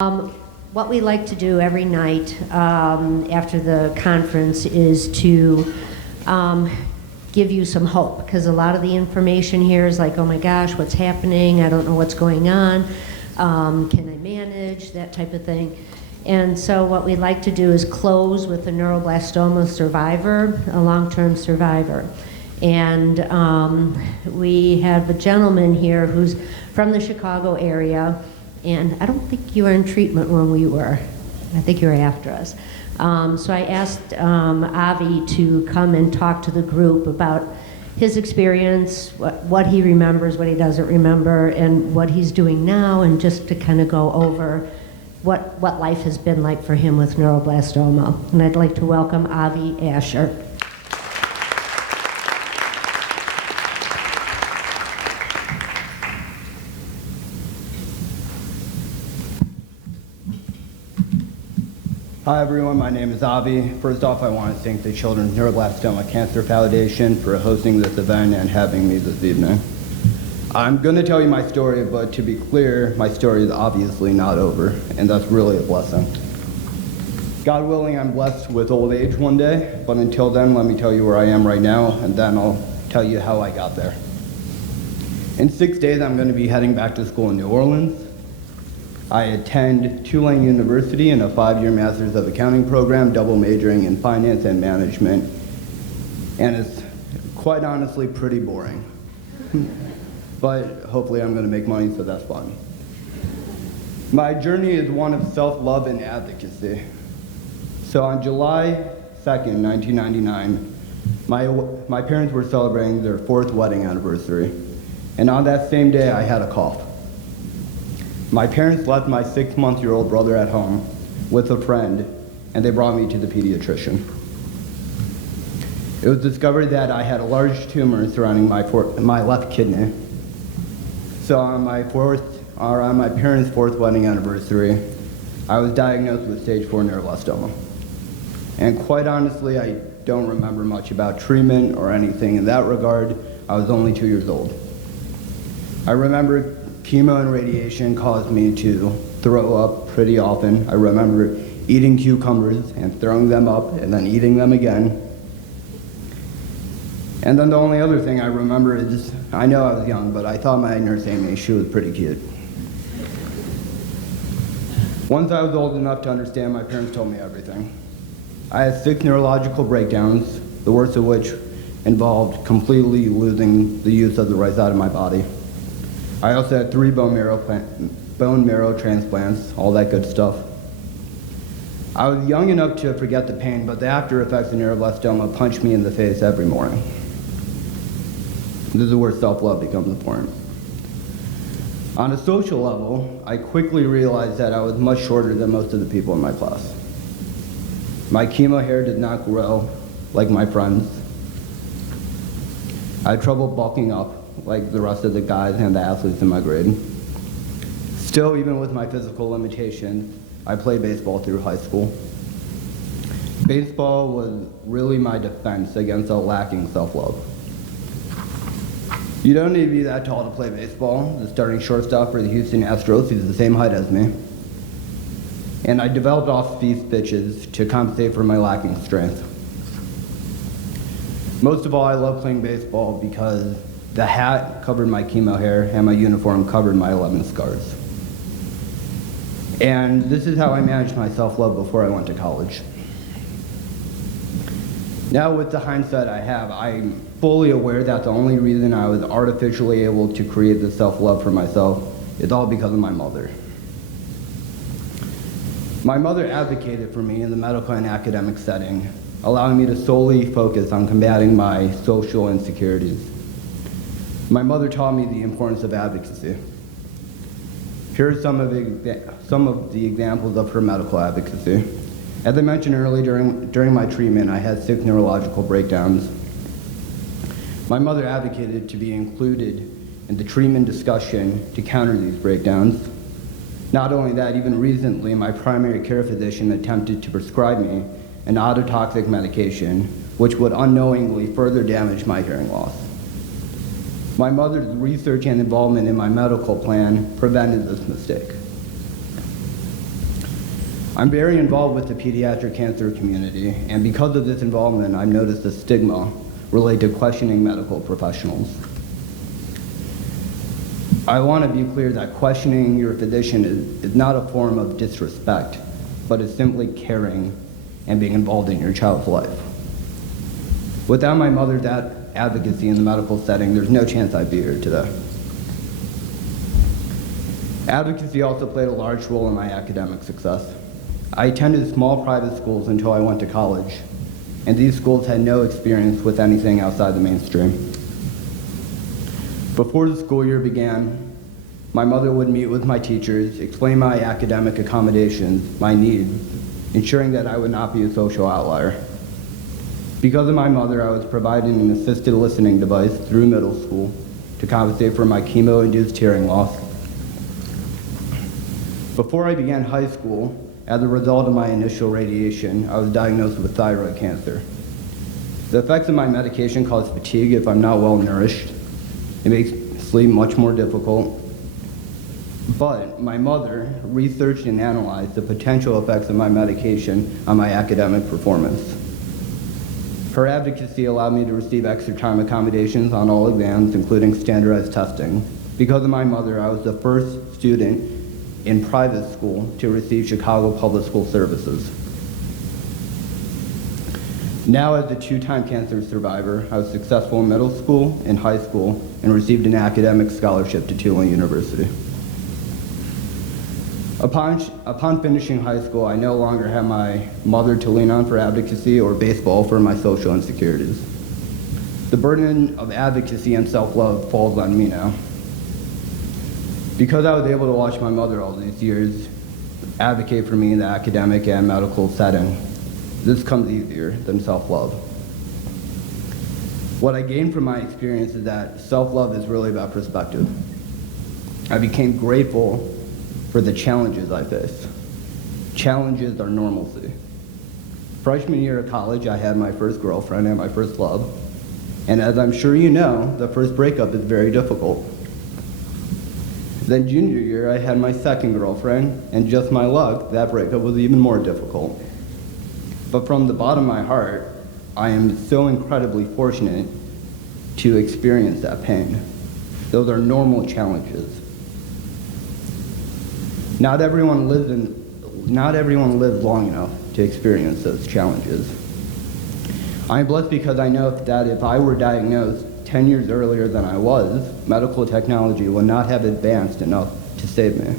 What we like to do every night after the conference is to give you some hope, because a lot of the information here is like, oh my gosh, what's happening? I don't know what's going on. Can I manage? That type of thing. And so what we'd like to do is close with a neuroblastoma survivor, a long-term survivor. And we have a gentleman here who's from the Chicago area. And I don't think you were in treatment when we were. I think you were after us. So I asked Avi to come and talk to the group about his experience, what he remembers, what he doesn't remember, and what he's doing now, and just to kind of go over what life has been like for him with neuroblastoma. And I'd like to welcome Avi Asher. Hi everyone, my name is Avi. First off, I want to thank the Children's Neuroblastoma Cancer Foundation for hosting this event and having me this evening. I'm going to tell you my story, but to be clear, my story is obviously not over, and that's really a blessing. God willing, I'm blessed with old age one day, but until then, let me tell you where I am right now, and then I'll tell you how I got there. In 6 days, I'm going to be heading back to school in New Orleans. I attend Tulane University in a 5-year Master's of Accounting program, double majoring in finance and management, and it's quite honestly pretty boring. But hopefully I'm going to make money, so that's fun. My journey is one of self-love and advocacy. So on July 2nd, 1999, my parents were celebrating their 4th wedding anniversary, and on that same day I had a cough. My parents left my 6-month-old brother at home with a friend, and they brought me to the pediatrician. It was discovered that I had a large tumor surrounding my left kidney. So on my parents' 4th wedding anniversary, I was diagnosed with stage 4 neuroblastoma. And quite honestly, I don't remember much about treatment or anything in that regard. I was only 2 years old. I remember chemo and radiation caused me to throw up pretty often. I remember eating cucumbers and throwing them up and then eating them again. And then the only other thing I remember is, I know I was young, but I thought my nurse Amy, she was pretty cute. Once I was old enough to understand, my parents told me everything. I had 6 neurological breakdowns, the worst of which involved completely losing the use of the right side of my body. I also had 3 bone marrow transplants, all that good stuff. I was young enough to forget the pain, but the after effects of neuroblastoma punched me in the face every morning. This is where self-love becomes important. On a social level, I quickly realized that I was much shorter than most of the people in my class. My chemo hair did not grow like my friends. I had trouble bulking up like the rest of the guys and the athletes in my grade. Still, even with my physical limitations, I played baseball through high school. Baseball was really my defense against a lacking self-love. You don't need to be that tall to play baseball. The starting shortstop for the Houston Astros is the same height as me. And I developed off-speed pitches to compensate for my lacking strength. Most of all, I love playing baseball because the hat covered my chemo hair and my uniform covered my 11 scars. And this is how I managed my self-love before I went to college. Now with the hindsight I have, I'm fully aware that the only reason I was artificially able to create this self-love for myself is all because of my mother. My mother advocated for me in the medical and academic setting, allowing me to solely focus on combating my social insecurities. My mother taught me the importance of advocacy. Here are some of the examples of her medical advocacy. As I mentioned earlier, during my treatment, I had 6 neurological breakdowns. My mother advocated to be included in the treatment discussion to counter these breakdowns. Not only that, even recently, my primary care physician attempted to prescribe me an ototoxic medication, which would unknowingly further damage my hearing loss. My mother's research and involvement in my medical plan prevented this mistake. I'm very involved with the pediatric cancer community, and because of this involvement, I've noticed a stigma related to questioning medical professionals. I want to be clear that questioning your physician is not a form of disrespect, but is simply caring and being involved in your child's life. Without my mother's advocacy in the medical setting, there's no chance I'd be here today. Advocacy also played a large role in my academic success. I attended small private schools until I went to college, and these schools had no experience with anything outside the mainstream. Before the school year began, my mother would meet with my teachers, explain my academic accommodations, my needs, ensuring that I would not be a social outlier. Because of my mother, I was provided an assisted listening device through middle school to compensate for my chemo-induced hearing loss. Before I began high school, as a result of my initial radiation, I was diagnosed with thyroid cancer. The effects of my medication cause fatigue if I'm not well nourished. It makes sleep much more difficult. But my mother researched and analyzed the potential effects of my medication on my academic performance. Her advocacy allowed me to receive extra time accommodations on all exams, including standardized testing. Because of my mother, I was the first student in private school to receive Chicago Public School services. Now, as a two-time cancer survivor, I was successful in middle school and high school and received an academic scholarship to Tulane University. Upon finishing high school, I no longer had my mother to lean on for advocacy or baseball for my social insecurities. The burden of advocacy and self-love falls on me now. Because I was able to watch my mother all these years advocate for me in the academic and medical setting, this comes easier than self-love. What I gained from my experience is that self-love is really about perspective. I became grateful for the challenges I face. Challenges are normalcy. Freshman year of college, I had my first girlfriend and my first love. And as I'm sure you know, the first breakup is very difficult. Then junior year, I had my second girlfriend, and just my luck, that breakup was even more difficult. But from the bottom of my heart, I am so incredibly fortunate to experience that pain. Those are normal challenges. Not everyone lives long enough to experience those challenges. I am blessed because I know that if I were diagnosed 10 years earlier than I was, medical technology would not have advanced enough to save me.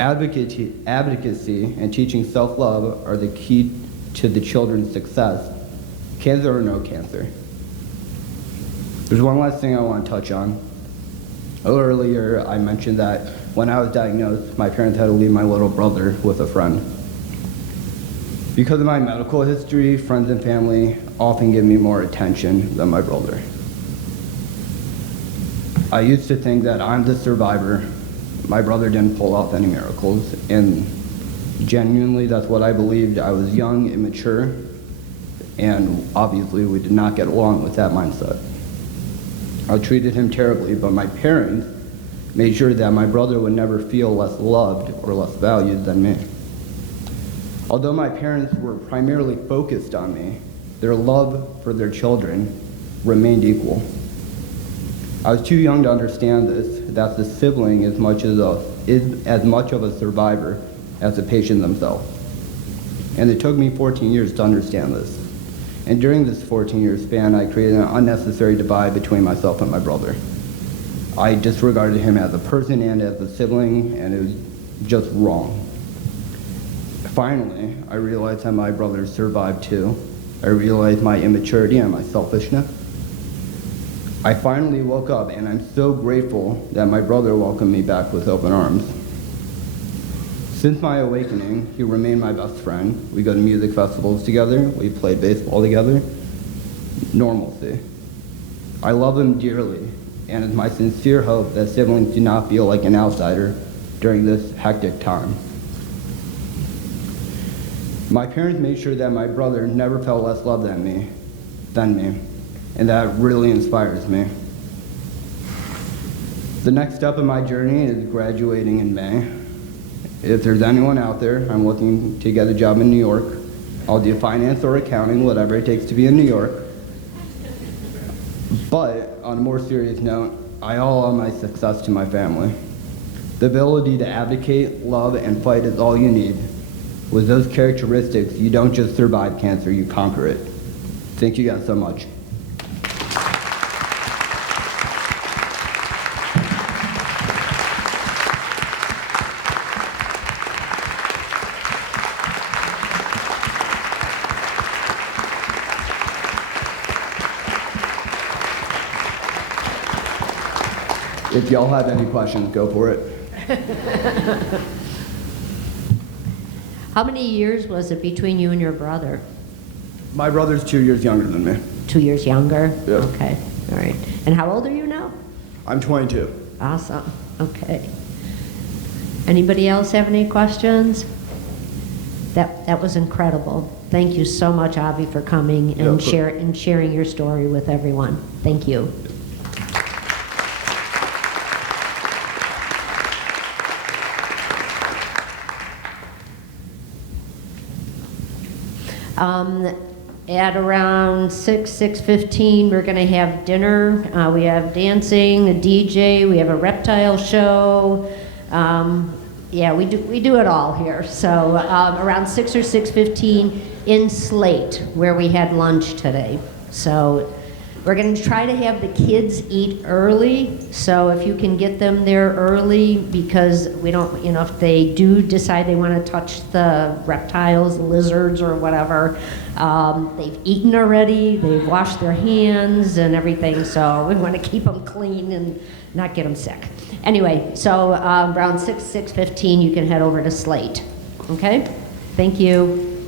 Advocacy and teaching self-love are the key to the children's success, cancer or no cancer. There's one last thing I want to touch on. A little earlier, I mentioned that when I was diagnosed, my parents had to leave my little brother with a friend. Because of my medical history, friends and family often give me more attention than my brother. I used to think that I'm the survivor. My brother didn't pull off any miracles, and genuinely that's what I believed. I was young, immature, and obviously we did not get along with that mindset. I treated him terribly, but my parents made sure that my brother would never feel less loved or less valued than me. Although my parents were primarily focused on me, their love for their children remained equal. I was too young to understand this, that the sibling is as much of a survivor as the patient themselves. And it took me 14 years to understand this. And during this 14-year span, I created an unnecessary divide between myself and my brother. I disregarded him as a person and as a sibling, and it was just wrong. Finally, I realized that my brother survived too. I realized my immaturity and my selfishness. I finally woke up, and I'm so grateful that my brother welcomed me back with open arms. Since my awakening, he remained my best friend. We go to music festivals together. We played baseball together. Normalcy. I love him dearly, and it's my sincere hope that siblings do not feel like an outsider during this hectic time. My parents made sure that my brother never felt less loved than me, and that really inspires me. The next step in my journey is graduating in May, If there's anyone out there, I'm looking to get a job in New York. I'll do finance or accounting, whatever it takes to be in New York. But on a more serious note, I owe all my success to my family. The ability to advocate, love, and fight is all you need. With those characteristics, you don't just survive cancer, you conquer it. Thank you guys so much. If y'all have any questions, go for it. How many years was it between you and your brother? My brother's 2 years younger than me. 2 years younger? Yeah. Okay, all right. And how old are you now? I'm 22. Awesome, okay. Anybody else have any questions? That was incredible. Thank you so much, Avi, for coming and sharing your story with everyone. Thank you. At around 6:15, we're going to have dinner. We have dancing, a DJ, we have a reptile show. Yeah, we do it all here. So around 6 or 6:15 in Slate, where we had lunch today. So we're going to try to have the kids eat early. So if you can get them there early, because we don't, if they do decide they want to touch the reptiles, lizards, or whatever, they've eaten already, they've washed their hands and everything. So we want to keep them clean and not get them sick. Anyway, so around 6:15, you can head over to Slate. Okay? Thank you.